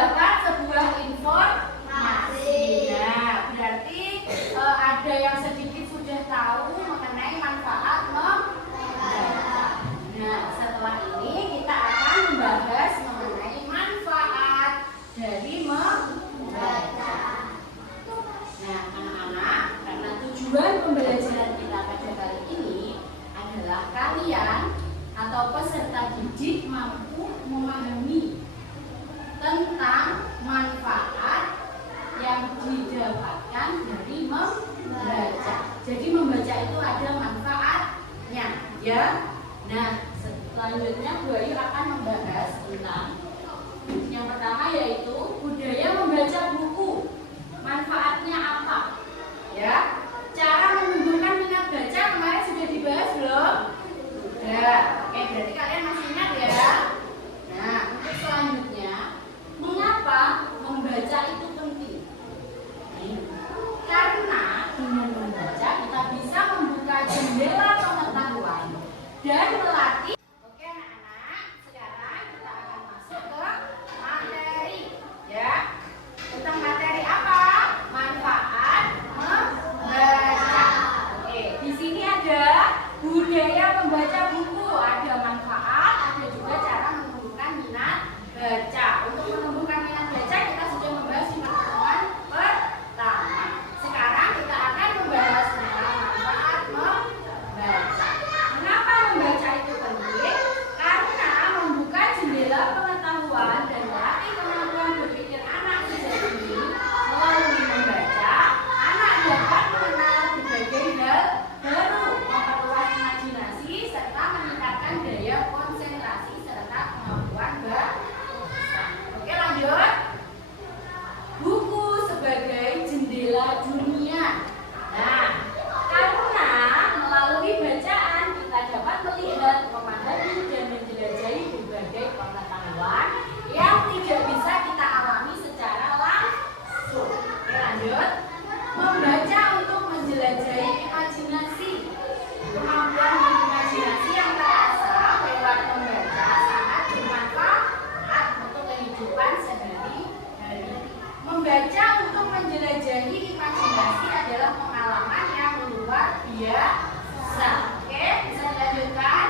mendapat sebuah informasi. Nah, berarti ada yang sedikit sudah tahu mengenai manfaat membaca. Nah, setelah ini kita akan membahas mengenai manfaat dari membaca. Nah, anak-anak, karena tujuan pembelajaran kita pada kali ini adalah kalian atau peserta didik mampu memahami tentang manfaat yang didapatkan dari membaca. Jadi membaca itu ada manfaatnya, ya. Nah, selanjutnya Bu Ayu akan membahas tentang yang pertama yaitu budaya membaca buku. Manfaatnya apa? Ya. Cara menumbuhkan minat baca kemarin sudah dibahas belum? Sudah. Oke, berarti kalian masih ingat ya? Nah, untuk selanjutnya, mengapa membaca itu penting? Karena dengan membaca kita bisa membuka jendela pengetahuan dan melatih. Oke anak-anak, sekarang kita akan masuk ke materi, ya. Tentang materi apa? Manfaat membaca. Oke, di sini ada budaya membaca buku, ada manfaat, ada juga cara menumbuhkan minat baca. Untuk menumbuhkan minat baca kita sudah membahas di pertemuan pertama. Sekarang kita akan membahas tentang manfaat membaca. Mengapa membaca itu penting? Karena membuka jendela pengetahuan dan melatih kemampuan berpikir anak sejak dini. Melalui membaca, anak dapat mengenal berbagai hal baru, memperluas imajinasi, serta meningkatkan daya konsentrasi serta kemampuan bahasa. Oke, lanjut. Buku sebagai jendela dunia. Nah, karena melalui bacaan kita dapat melihat, memahami dan menjelajahi berbagai pengetahuan yang tidak bisa kita alami secara langsung. Oke, lanjut. Membaca untuk menjelajahi imajinasi. Kemampuan berimajinasi yang terasah lewat membaca sangat bermanfaat untuk kehidupan sehari-hari. Membaca untuk menjelajahi imajinasi adalah pengalaman yang luar biasa. Oke, bisa dilanjutkan?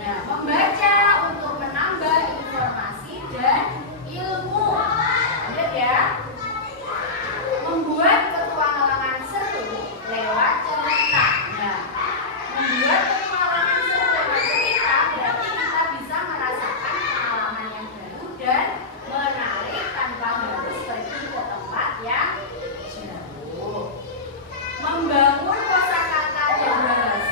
Nah, membaca untuk menambah informasi dan ilmu. Lihat ya. Membuat petualangan seru lewat cerita. Nah, membuat petualangan seru lewat cerita berarti kita bisa merasakan pengalaman yang baru dan menarik tanpa harus pergi ke tempat yang jauh. Membangun kosakata dan bahasa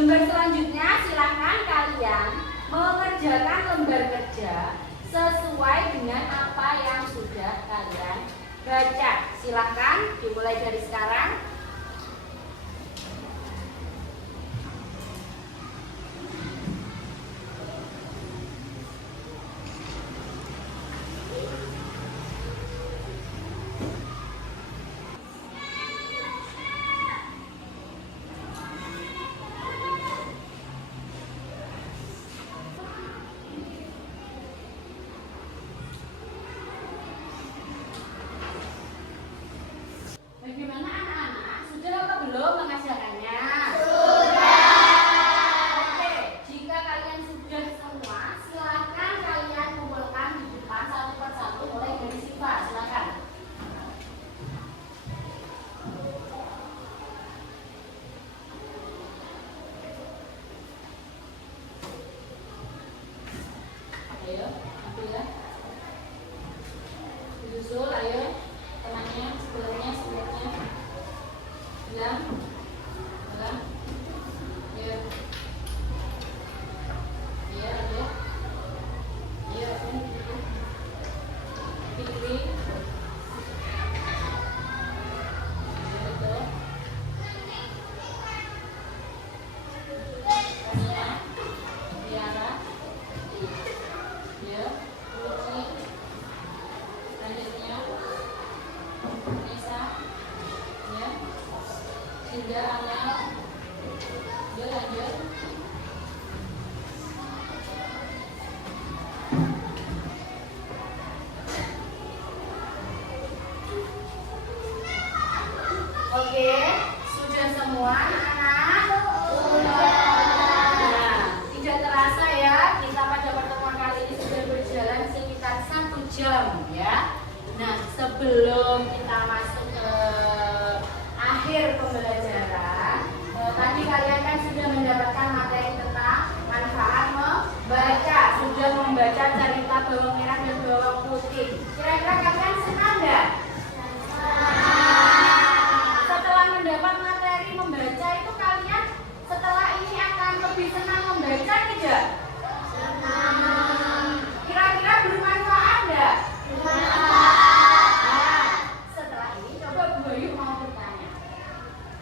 Lembar selanjutnya silakan kalian mengerjakan lembar kerja sesuai dengan apa yang sudah kalian baca. Silakan dimulai dari sekarang. Bagaimana anak-anak? Sudah atau belum mengerjakannya? Oke, jika kalian sudah semua, silakan kalian kumpulkan di depan satu persatu mulai dari Siva. Silakan. Ayo, ambil ya. Disusul, ayo. Tengahnya, sebelahnya, sebelahnya. Bilang. Bilang. Iya. Iya, ayo. Iya, Fikri. Betul. Tania. Tiara. Iya. Lucy. Selanjutnya Nisa, ya, Sinda, Amel, ya lanjut. Oke, sudah semua anak-anak? Sudah. Nah, tidak terasa ya, kita pada pertemuan kali ini sudah berjalan sekitar 1 jam ya. Nah, sebelum kita masuk ke akhir pembelajaran, tadi kalian kan sudah mendapatkan materi tentang manfaat membaca, sudah membaca cerita bawang merah dan bawang putih. Kira-kira kalian senang nggak? Setelah mendapat materi membaca itu kalian setelah ini akan lebih senang membaca tidak? Senang. Kira-kira bermanfaat nggak?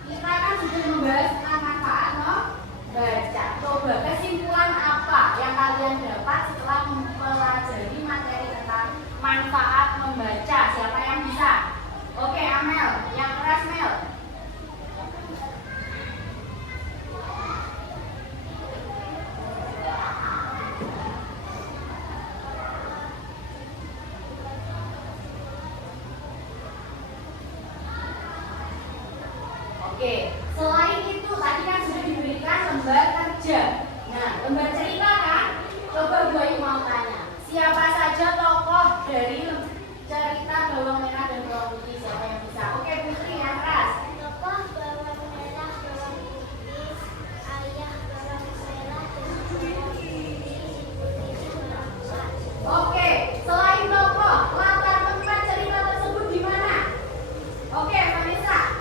Kita kan sudah membahas tentang manfaat membaca. Coba kesimpulan apa yang kalian dapat setelah mempelajari materi tentang manfaat membaca? Siapa yang bisa? Oke, Amel, yang keras Mel. Oke, selain itu tadi kan sudah diberikan lembar kerja. Nah, lembar cerita kan? Coba gue mau tanya, siapa saja tokoh dari cerita bawang merah dan bawang putih? Siapa yang bisa? Oke, Putri yang keras. Tokoh bawang merah, bawang putih, ayah bawang merah dan bawang putih, bawang. Oke, selain tokoh, latar tempat cerita tersebut di mana? Oke, Vanessa.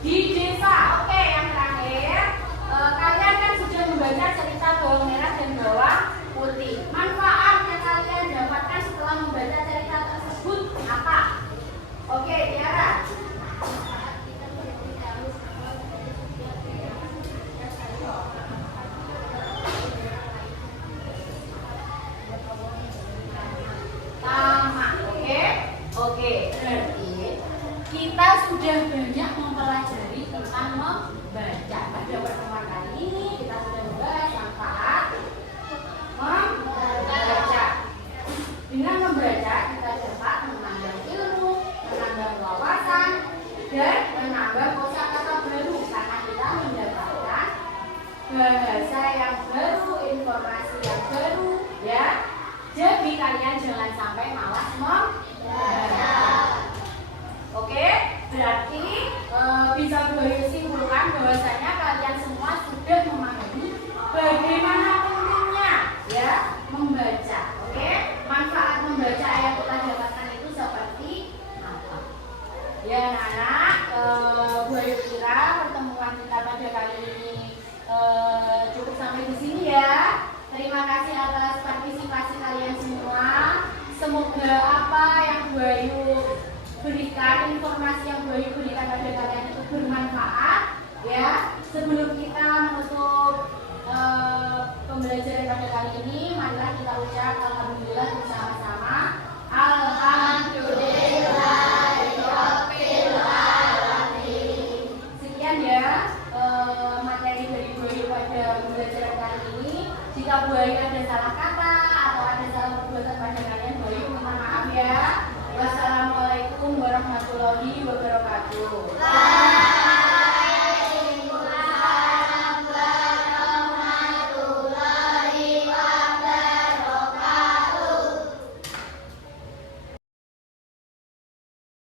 Di desa. Oke, yang terakhir, kalian kan sudah membaca cerita bawang merah dan bawang putih. Manfaat yang kalian dapatkan setelah membaca cerita tersebut apa? Oke, Tiara. Sama, oke? Oke, berarti kita sudah banyak mempelajari tentang membaca. Pada pertemuan kali ini kita sudah membahas manfaat membaca. Dengan membaca kita dapat menambah ilmu, menambah wawasan, dan menambah kosakata baru karena kita mendapatkan bahasa yang baru, informasi yang baru, ya. Jadi kalian jangan sampai malas membaca. Oke, berarti bisa gue simpulkan bahwasanya kalian semua sudah memahami bagaimana pentingnya ya membaca. Oke, manfaat membaca yang kita dapatkan itu seperti apa? Ya, anak-anak, gue kira pertemuan kita pada kali ini wabarakatuh.